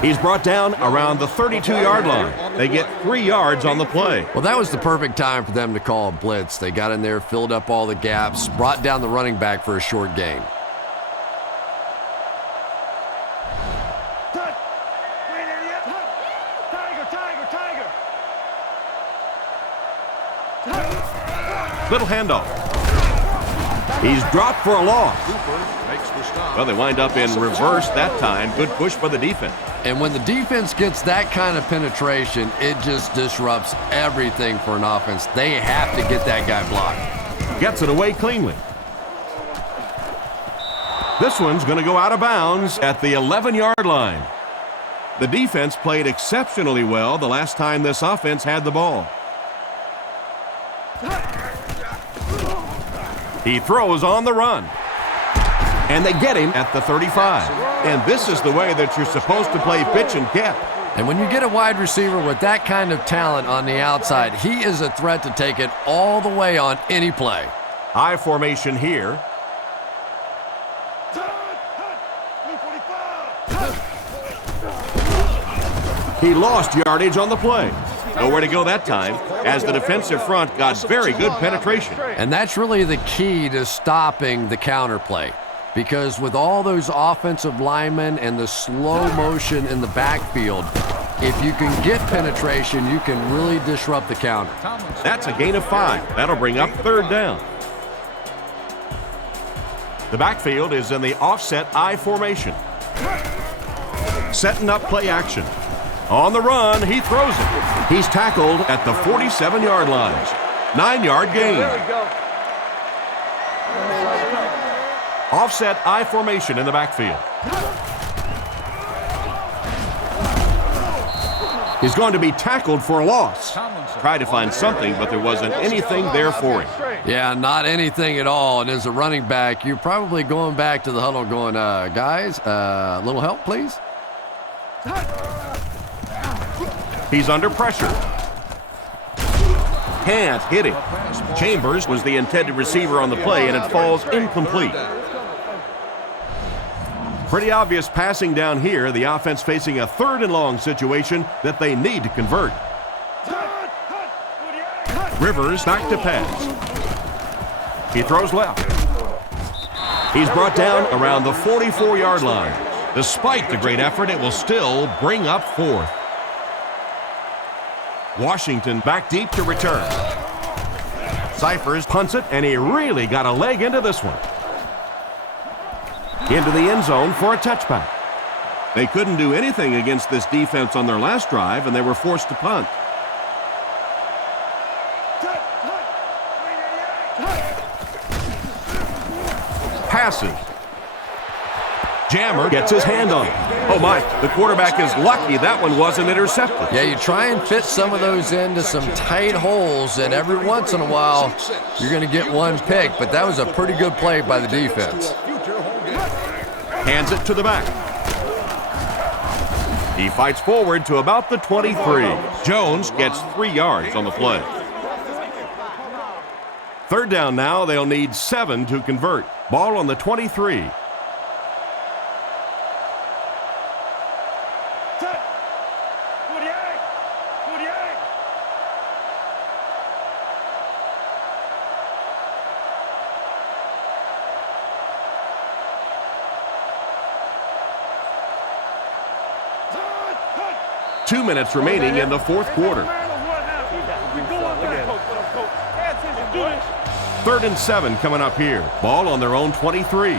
He's brought down around the 32-yard line. They get 3 yards on the play. Well, that was the perfect time for them to call a blitz. They got in there, filled up all the gaps, brought down the running back for a short gain. Little handoff. He's dropped for a loss. Well, they wind up in reverse that time. Good push by the defense. And when the defense gets that kind of penetration, it just disrupts everything for an offense. They have to get that guy blocked. Gets it away cleanly. This one's going to go out of bounds at the 11-yard line. The defense played exceptionally well the last time this offense had the ball. He throws on the run. And they get him at the 35. And this is the way that you're supposed to play pitch and catch. And when you get a wide receiver with that kind of talent on the outside, he is a threat to take it all the way on any play. I formation here. He lost yardage on the play. Nowhere to go that time, as the defensive front got very good penetration. And that's really the key to stopping the counterplay. Because with all those offensive linemen and the slow motion in the backfield, if you can get penetration, you can really disrupt the counter. That's a gain of 5. That'll bring up 3rd down. The backfield is in the offset I formation. Setting up play action. On the run, he throws it. He's tackled at the 47-yard line. 9-yard gain. Offset I formation in the backfield. He's going to be tackled for a loss. Tried to find something, but there wasn't anything there for him. Yeah, not anything at all. And as a running back, you're probably going back to the huddle going, guys, a little help, please? He's under pressure. Can't hit him. Chambers was the intended receiver on the play, and it falls incomplete. Pretty obvious passing down here. The offense facing a 3rd and long situation that they need to convert. Rivers back to pass. He throws left. He's brought down around the 44-yard line. Despite the great effort, it will still bring up 4th. Washington back deep to return. Cyphers punts it, and he really got a leg into this one. Into the end zone for a touchback. They couldn't do anything against this defense on their last drive, and they were forced to punt. Passes. Jammer gets his hand on it. Oh my, the quarterback is lucky that one wasn't intercepted. Yeah, you try and fit some of those into some tight holes, and every once in a while, you're going to get one pick, but that was a pretty good play by the defense. Hands it to the back. He fights forward to about the 23. Jones gets 3 yards on the play. 3rd down now, they'll need 7 to convert. Ball on the 23. 2 minutes remaining in the fourth quarter. 3rd and 7 coming up here. Ball on their own 23.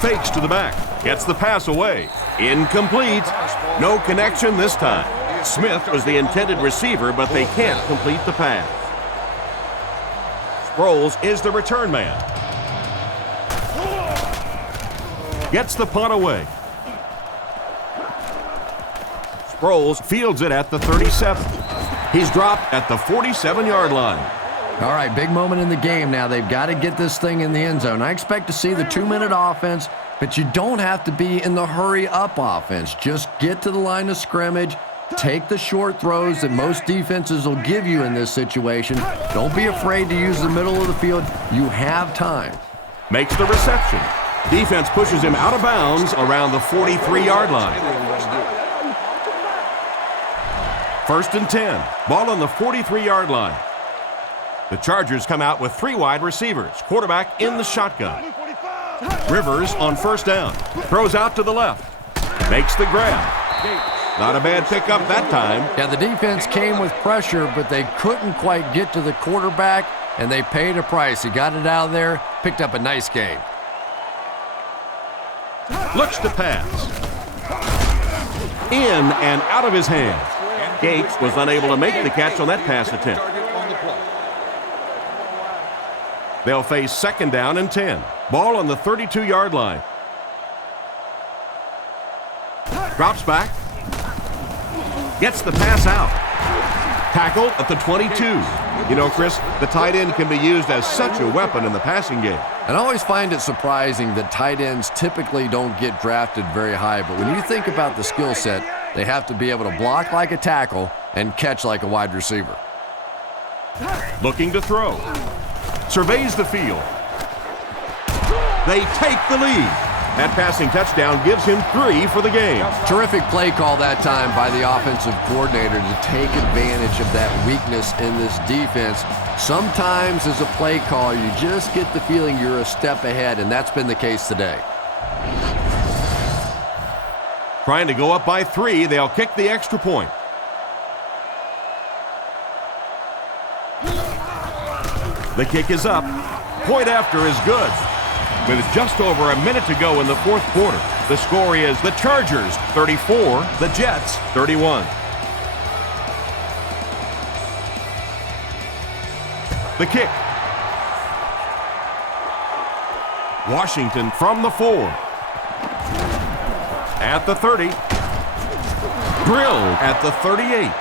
Fakes to the back. Gets the pass away. Incomplete. No connection this time. Smith was the intended receiver, but they can't complete the pass. Sproles is the return man. Gets the punt away. Sproles fields it at the 37. He's dropped at the 47-yard line. All right, big moment in the game now. They've got to get this thing in the end zone. I expect to see the 2-minute offense, but you don't have to be in the hurry-up offense. Just get to the line of scrimmage, take the short throws that most defenses will give you in this situation. Don't be afraid to use the middle of the field. You have time. Makes the reception. Defense pushes him out of bounds around the 43-yard line. 1st and 10. Ball on the 43-yard line. The Chargers come out with 3 wide receivers. Quarterback in the shotgun. Rivers on 1st down. Throws out to the left. Makes the grab. Not a bad pickup that time. Yeah, the defense came with pressure, but they couldn't quite get to the quarterback, and they paid a price. He got it out of there, picked up a nice gain. Looks to pass. In and out of his hands. Gates was unable to make the catch on that pass attempt. They'll face 2nd down and 10. Ball on the 32-yard line. Drops back. Gets the pass out. Tackled at the 22. You know, Chris, the tight end can be used as such a weapon in the passing game. And I always find it surprising that tight ends typically don't get drafted very high. But when you think about the skill set, they have to be able to block like a tackle and catch like a wide receiver. Looking to throw. Surveys the field. They take the lead. That passing touchdown gives him 3 for the game. Terrific play call that time by the offensive coordinator to take advantage of that weakness in this defense. Sometimes as a play call, you just get the feeling you're a step ahead, and that's been the case today. Trying to go up by 3, they'll kick the extra point. The kick is up. Point after is good. With just over a minute to go in the fourth quarter, the score is the Chargers 34, the Jets 31. The kick. Washington from the 4. At the 30. Drilled at the 38.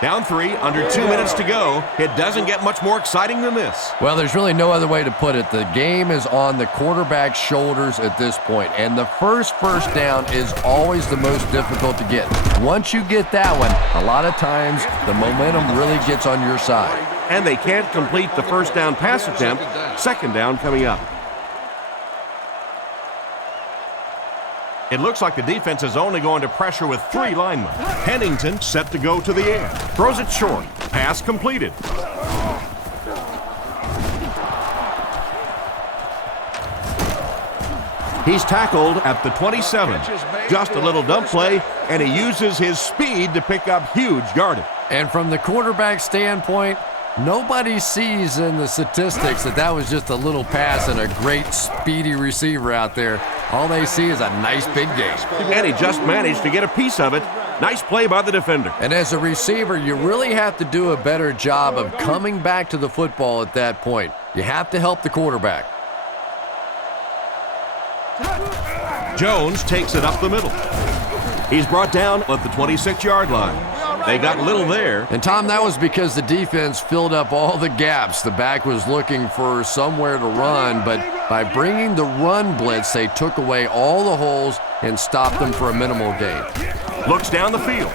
Down 3, under 2 minutes to go. It doesn't get much more exciting than this. Well, there's really no other way to put it. The game is on the quarterback's shoulders at this point, and the first down is always the most difficult to get. Once you get that one, a lot of times the momentum really gets on your side. And they can't complete the first down pass attempt. 2nd down coming up. It looks like the defense is only going to pressure with 3 linemen. Pennington set to go to the air. Throws it short. Pass completed. He's tackled at the 27. Just a little dump play, and he uses his speed to pick up huge yardage. And from the quarterback standpoint, nobody sees in the statistics that was just a little pass and a great speedy receiver out there. All they see is a nice big game. And he just managed to get a piece of it. Nice play by the defender. And as a receiver, you really have to do a better job of coming back to the football at that point. You have to help the quarterback. Jones takes it up the middle. He's brought down at the 26-yard line. They got little there. And, Tom, that was because the defense filled up all the gaps. The back was looking for somewhere to run, but by bringing the run blitz, they took away all the holes and stopped them for a minimal gain. Looks down the field.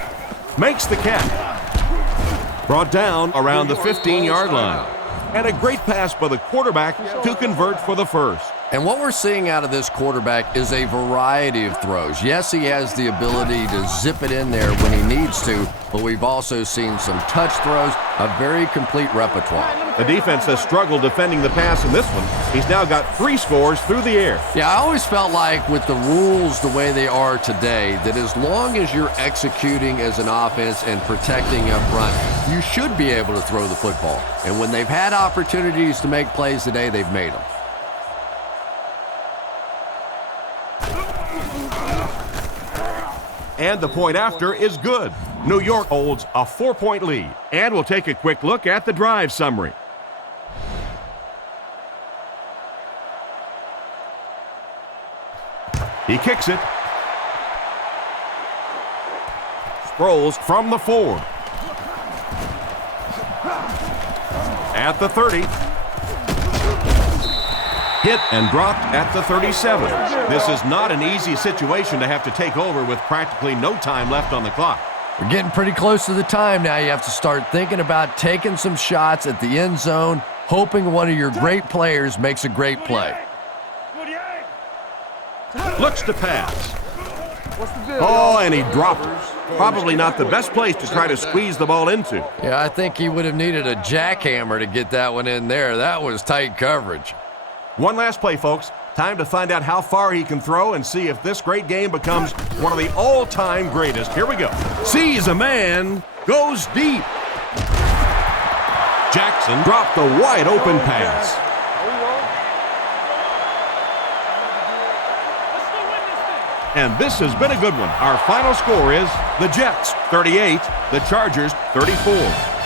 Makes the catch. Brought down around the 15-yard line. And a great pass by the quarterback to convert for the first. And what we're seeing out of this quarterback is a variety of throws. Yes, he has the ability to zip it in there when he needs to, but we've also seen some touch throws, a very complete repertoire. The defense has struggled defending the pass in this one. He's now got 3 scores through the air. Yeah, I always felt like with the rules the way they are today, that as long as you're executing as an offense and protecting up front, you should be able to throw the football. And when they've had opportunities to make plays today, they've made them. And the point after is good. New York holds a 4-point lead. And we'll take a quick look at the drive summary. He kicks it. Sproles from the 4. At the 30. Hit and dropped at the 37. This is not an easy situation to have to take over with practically no time left on the clock. We're getting pretty close to the time now. You have to start thinking about taking some shots at the end zone, hoping one of your great players makes a great play. Looks to pass. Oh, and he dropped it. Probably not the best place to try to squeeze the ball into. Yeah, I think he would have needed a jackhammer to get that one in there. That was tight coverage. One last play, folks. Time to find out how far he can throw and see if this great game becomes one of the all-time greatest. Here we go. Sees a man, goes deep. Jackson dropped the wide-open pass. And this has been a good one. Our final score is the Jets 38, the Chargers 34.